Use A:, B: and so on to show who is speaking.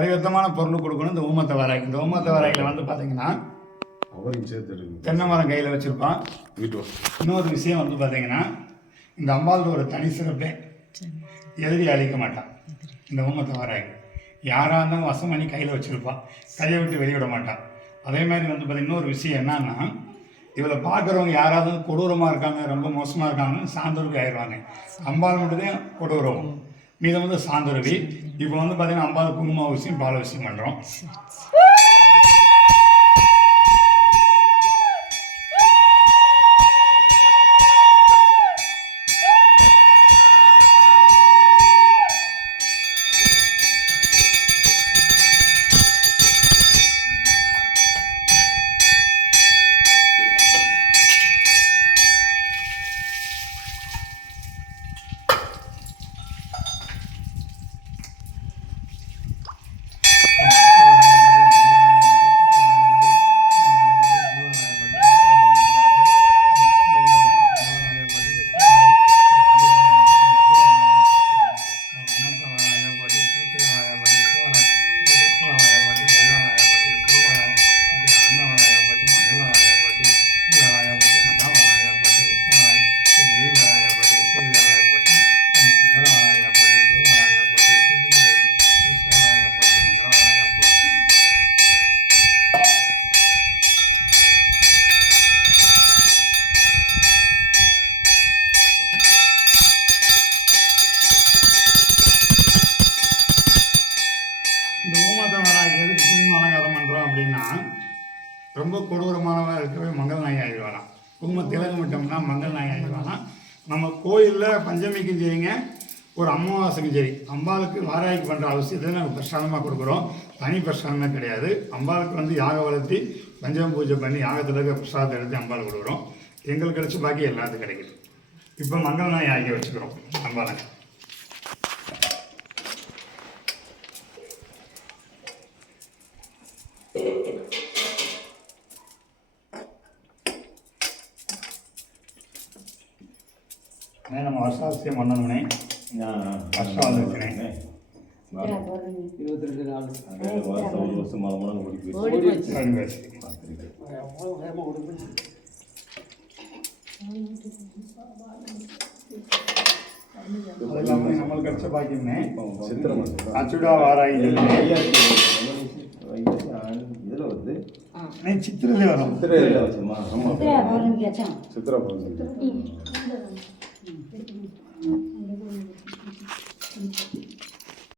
A: பரிவர்த்தமான பொருள் கொடுக்கணும் இந்த ஊமத்த வராய் இந்த ஊமத்த வராயில் வந்து பார்த்தீங்கன்னா
B: அவரையும் சேர்த்து
A: தென்னை மரம் கையில் வச்சுருப்பான்.
B: வீட்டு
A: இன்னொரு விஷயம் வந்து பார்த்தீங்கன்னா இந்த அம்பாளுக்கு ஒரு தனி சிறப்பே. எதிரி அழிக்க மாட்டான். இந்த ஊமத்தை வராய் யாராக இருந்தாலும் வசம் பண்ணி கையில் வச்சுருப்பான். கையை விட்டு வெளியிட மாட்டான். அதே மாதிரி வந்து பார்த்தீங்கன்னா இன்னொரு விஷயம் என்னன்னா இவளை பார்க்குறவங்க யாராவது கொடூரமாக இருக்காங்க ரொம்ப மோசமாக இருக்காங்க சாந்தரவி ஆயிடுவாங்க. அம்பாள் மட்டும்தான் கொடூரம். மீதம் வந்து சாந்தரவி. இப்போ வந்து பார்த்தீங்கன்னா அம்பாள் குங்கும விஷயம் பண்ணுறோம் ரொம்ப கொடூரமானவா இருக்கவே மங்கள் நாய் ஆகிடுவாராம் குங்கும திலகம் விட்டோம்னா மங்கள் நாய் ஆகிடுவாராம் நம்ம கோயிலில் பஞ்சமிக்கும் சரிங்க ஒரு அமாவாசைக்கும் சரி. அம்பாளுக்கு வாராய்க்கு பண்ணுற அவசியத்தை நாங்கள் பிரசாதமாக கொடுக்குறோம். தனி பிரசாதமே கிடையாது. அம்பாளுக்கு வந்து யாக வளர்த்தி பஞ்சம பூஜை பண்ணி யாகத்தில் இருக்க பிரசாதத்தை எடுத்து அம்பாள் கொடுக்குறோம். எங்களுக்கு கிடச்சி பாக்கி எல்லாத்துக்கும் கிடைக்குது. இப்போ மங்கள் நாய் ஆகி வச்சுக்கிறோம் அம்பாளை அண்ணே, நம்ம வருஷாசியம் பண்ணணும்னே வருஷம் வந்துருச்சுனே
C: இருபத்தி ரெண்டு நாள்.
B: ஒரு வருஷம் மழை மழை ஓடி
C: போச்சு எவ்வளோ வேகமாக ஓடி போச்சு
A: நம்மளுக்கு கிடைச்ச பாக்கியம்னே. அச்சுடா வாராகி
B: இதில் வந்து
A: அண்ணே, சித்திரலே வரும்
B: சித்திரையில் வச்சோமா ஆமாம்
D: சித்திரை